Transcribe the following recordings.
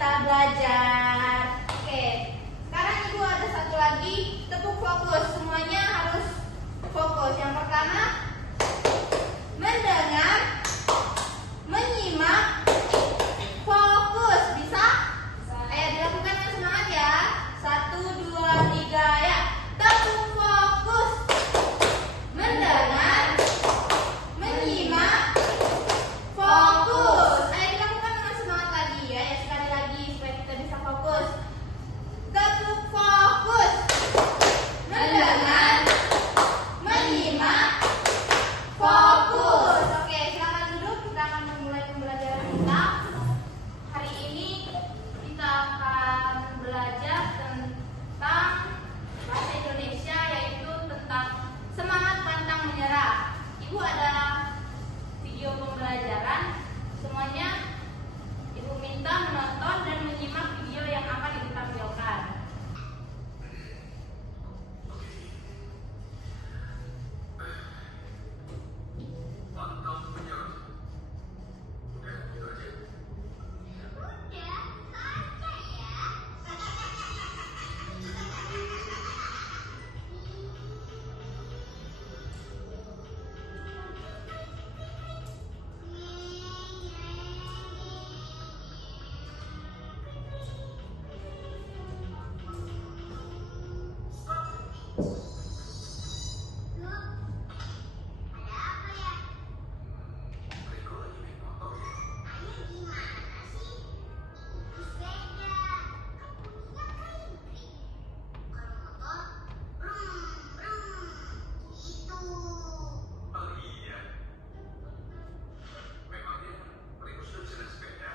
kita belajar. Oke, sekarang Ibu ada satu lagi, tepuk fokus. Semuanya harus fokus. Yang pertama, mendengar, menyimak, fokus. Bisa? Ayo dilakukan dengan semangat ya. 1, 2, 3, ya. Tepuk fokus. Mendengar, menyimak, fokus. Ayo dilakukan dengan semangat lagi ya. Ya, sekali lagi supaya kita bisa fokus. Tepuk fokus. Mendengar, menyimak, fokus. Oke, silakan duduk. Kita akan memulai pembelajaran kita. Hari ini kita akan belajar tentang bahasa Indonesia, yaitu tentang semangat pantang menyerah. Ibu ada video pembelajaran. Semuanya Ibu minta menonton dan menyimak video yang akan Ibu tampilkan. Pantang menyerah. Udah, gitu aja. Riko lagi naik motor ya? Oh iya. Memangnya Riko sudah bisa naik sepeda?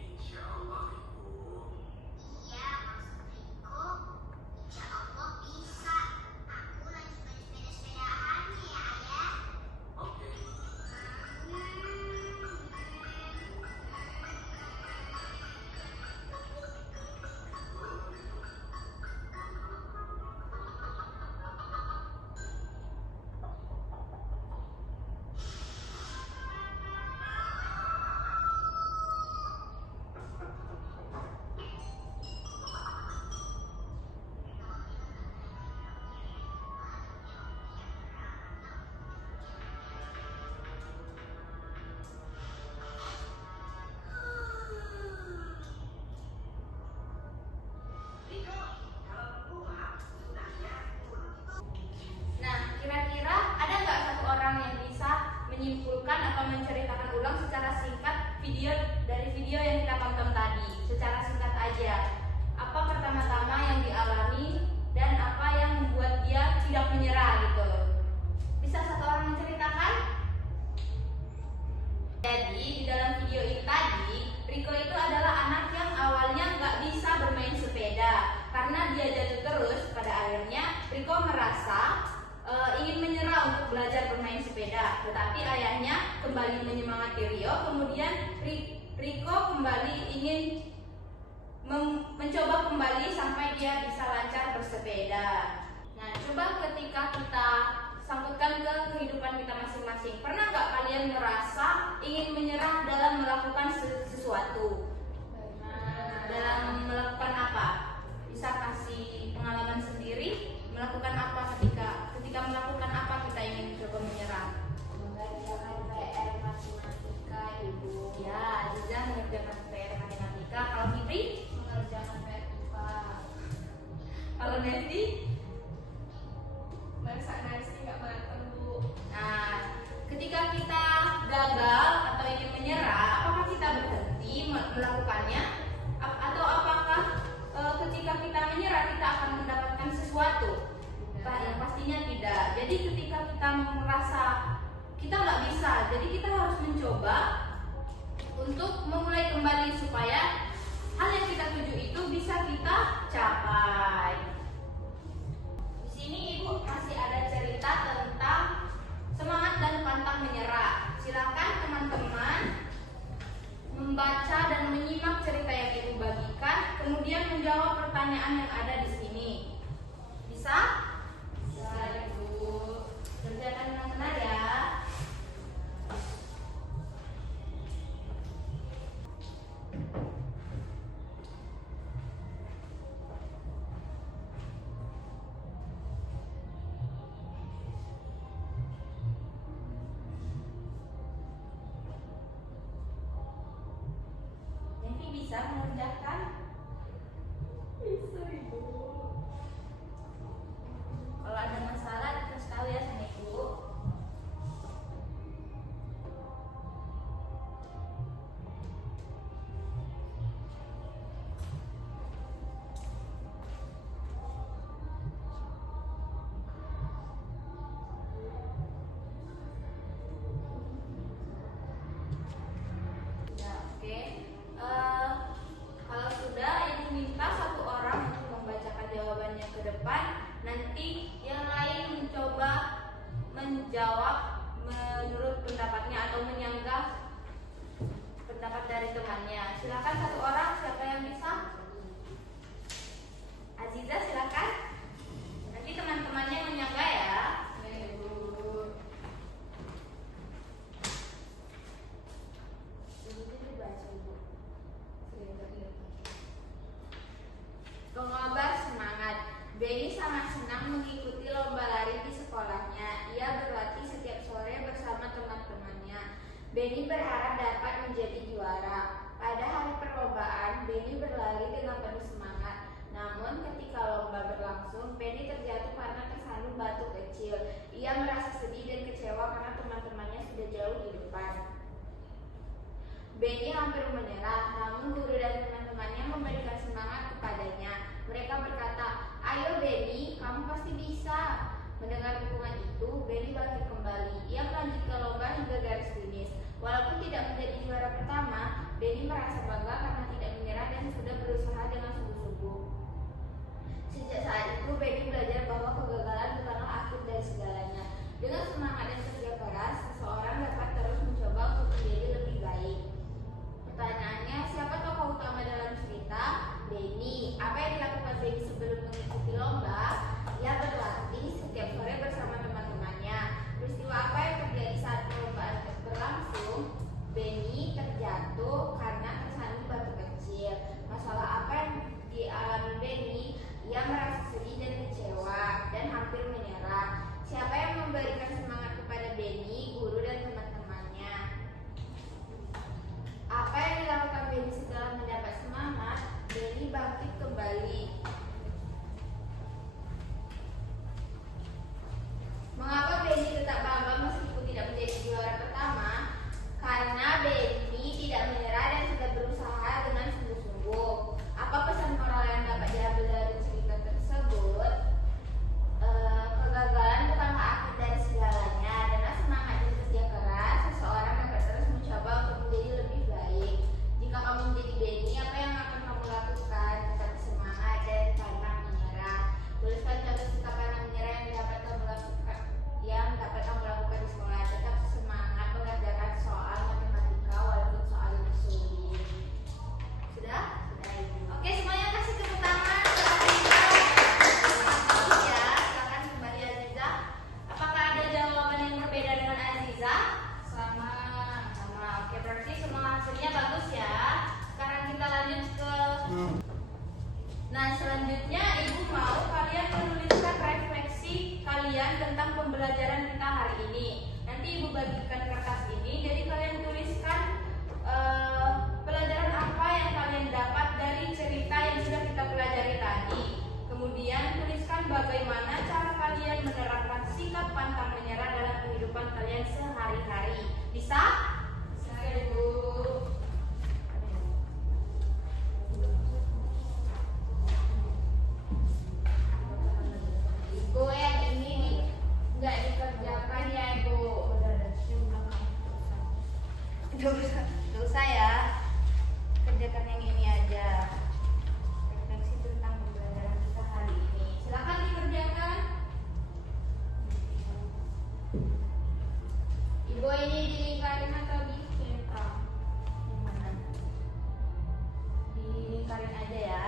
Insya Allah Riko. Oke. Nah, kira-kira ada nggak satu orang yang bisa menyimpulkan atau menceritakan ulang secara singkat dari video yang kita tonton tadi? Secara singkat aja. Apa pertama-tama yang dialami dan apa yang membuat dia tidak menyerah gitu? Bisa satu orang menceritakan? Jadi di dalam video ini tadi, Riko itu adalah anak yang awalnya nggak bisa bermain sepeda karena dia jatuh terus. Pada akhirnya Riko merasa ingin menyerah untuk belajar bermain sepeda, tetapi ayahnya kembali menyemangati Rio. Kemudian Riko kembali ingin mencoba kembali sampai dia bisa lancar bersepeda. Nah, coba ketika kita sangkutkan ke kehidupan kita masing-masing, pernah nggak kalian merasa ingin menyerah dalam melakukan sesuatu? Dalam melakukan apa? Bisa kasih pengalaman sendiri? Melakukan apa ketika melakukan apa kita ingin coba menyerah? Mengerjakan PR matematika, Ibu. Ya, Aziza mengerjakan PR matematika. Kalau Fitri? Mengerjakan PR IPA. Kalau Nesti? Masak nasi nggak matang, Bu. Nah, ketika kita gagal atau ingin menyerah, apakah kita berhenti melakukannya? Atau apakah ketika kita menyerah kita akan mendapatkan sesuatu? Yang pastinya tidak. Jadi ketika kita merasa kita nggak bisa, jadi kita harus mencoba untuk memulai kembali supaya hal yang kita tuju itu bisa kita capai. Di sini Ibu masih ada cerita tentang semangat dan pantang menyerah. Silakan teman-teman membaca dan menyimak cerita yang Ibu bagikan, kemudian menjawab pertanyaan yang ada di sini. Bisa? Bisa, Ibu. menjawab menurut pendapatnya atau menyanggah pendapat dari temannya. Silakan satu orang, siapa yang bisa? Aziza, silakan. Nanti teman-temannya menyanggah ya. Ya, Ibu. Ini dibaca, Ibu. Pengobar semangat. Benny sangat senang mengikuti lomba lari di sekolahnya. Ia berlatih setiap sore bersama teman-temannya. Benny berharap dapat menjadi juara. Pada hari perlombaan, Benny berlari dengan penuh semangat. Namun ketika lomba berlangsung, Benny terjatuh karena tersandung batu kecil. Ia merasa sedih dan kecewa karena teman-temannya sudah jauh di depan. Benny hampir menyerah, namun guru dan teman-temannya memberikan semangat kepadanya. Mereka berkata, "Ayo Benny, kamu pasti bisa." Mendengar dukungan itu, Benny bangkit kembali. Ia melanjutkan lomba hingga garis finish. Walaupun tidak menjadi juara pertama, Benny merasa bangga karena tidak menyerah dan sudah berusaha dengan sungguh-sungguh. Sejak saat itu, Benny belajar bahwa kegagalan bukanlah akhir dari segalanya. Dengan semangat dan kerja keras, seseorang dapat terus mencoba untuk menjadi lebih baik. Pertanyaannya, siapa tokoh utama dalam cerita? Benny. Apa yang dilakukan Benny sebelum mengikuti lomba? Ia berlatih setiap sore bersama teman-temannya. Peristiwa apa yang terjadi saat perlombaan berlangsung? Benny terjatuh karena tersandung batu kecil. Masalah apa yang dialami Benny? Ia merasa sedih dan kecewa dan hampir menyerah. Siapa yang memberikan semangat kepada Benny? Guru dan teman-temannya. Apa yang dilakukan Benny setelah mendapat semangat? Benny bangkit kembali. Mengapa Benny tetap bangga meskipun tidak menjadi juara pertama? Karena Benny tidak menyerah dan sudah berusaha dengan sungguh-sungguh. Apa pesan moral yang dapat diambil dari cerita tersebut? Kegagalan bukanlah akhir dari segalanya. Dengan semangat dan kerja keras, seseorang dapat terus mencoba untuk menjadi lebih baik. Jika kamu menjadi Benny, apa yang akan kamu lakukan? Tetap semangat dan pantang menyerah. Tuliskan contoh sikap pantang menyerah yang dapat kamu lakukan di sekolah. Tetap semangat mengerjakan soal matematika walaupun soal itu sulit. Sudah? Sudah, Ibu. Oke, semuanya kasih tepuk tangan. Ya, silakan kembali Aziza. Apakah ada jawaban yang berbeda dengan Aziza? Sama. Sama. Oke, berarti semua hasilnya bagus ya. Sekarang kita lanjut ke Nah, selanjutnya Ibu mau kalian menuliskan refleksi kalian tentang pembelajaran kita hari ini. Nanti Ibu bagikan kertas ini, jadi kalian tuliskan pelajaran apa yang kalian dapat dari cerita yang sudah kita pelajari tadi. Kemudian tuliskan bagaimana cara kalian menerapkan sikap pantang menyerah dalam kehidupan kalian sehari-hari. Bisa? Bisa, Ibu. Ibu yang ini nggak dikerjakan ya Ibu. Nggak usah ya. Kerjakan yang ini aja. Refleksi tentang pembelajaran kita hari ini. Silakan dikerjakan. Ibu ini dilingkarin atau dicentang? Gimana? Dilingkarin aja ya.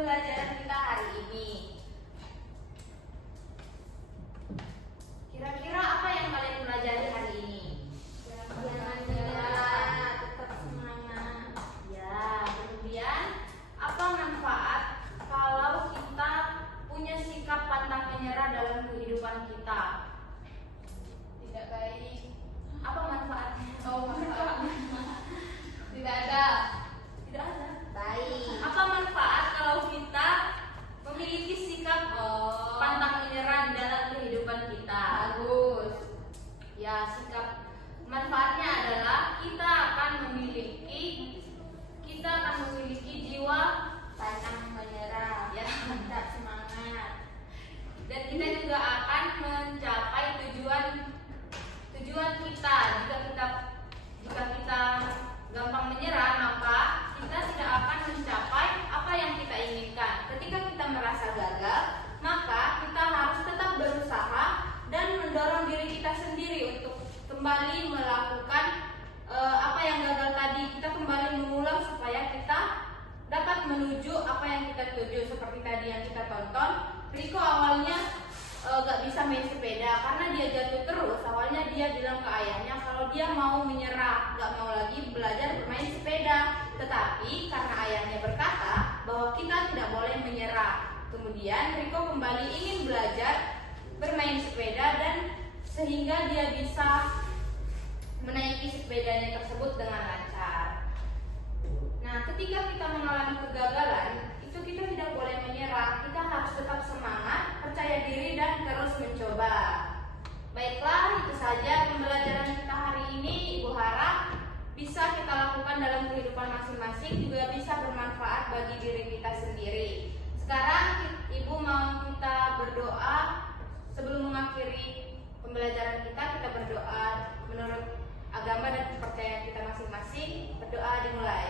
pembelajaran kita hari ini. Kira-kira apa yang kalian pelajari hari ini? Jangan menyerah, tetap semangat. Ya, kemudian apa manfaat kalau kita punya sikap pantang menyerah dalam kehidupan kita? Tidak baik. Apa manfaatnya? Oh, maaf. Tidak ada. Tidak ada. Baik. Apa manfaat kalau kita memiliki sikap pantang menyerah di dalam kehidupan kita? Bagus. Ya, sikap manfaatnya adalah kita akan memiliki jiwa Pantang menyerah, ya, tetap semangat. dan kita juga akan mencapai tujuan kita. Jika kita gampang menyerah, maka kita tidak akan mencapai apa yang kita inginkan. Ketika kita merasa gagal, maka kita harus tetap berusaha dan mendorong diri kita sendiri untuk kembali melakukan apa yang gagal tadi. Kita kembali mengulang supaya kita dapat menuju apa yang kita tuju. Seperti tadi yang kita tonton, Riko awalnya gak bisa main sepeda karena dia jatuh terus. Awalnya dia bilang ke ayahnya kalau dia mau menyerah, gak mau lagi belajar bermain sepeda. Tetapi karena ayahnya berkata bahwa kita tidak boleh menyerah, kemudian Riko kembali ingin belajar bermain sepeda dan sehingga dia bisa menaiki sepedanya tersebut dengan lancar. Nah, ketika kita mengalami kegagalan, itu kita tidak boleh menyerah. Kita harus tetap semangat, percaya diri, dan terus mencoba. Baiklah, itu saja pembelajaran kita hari ini. Ibu harap bisa kita lakukan dalam kehidupan masing-masing, juga bisa bermanfaat bagi diri kita sendiri. Sekarang Ibu mau kita berdoa. Sebelum mengakhiri pembelajaran kita berdoa menurut agama dan kepercayaan kita masing-masing. Berdoa dimulai.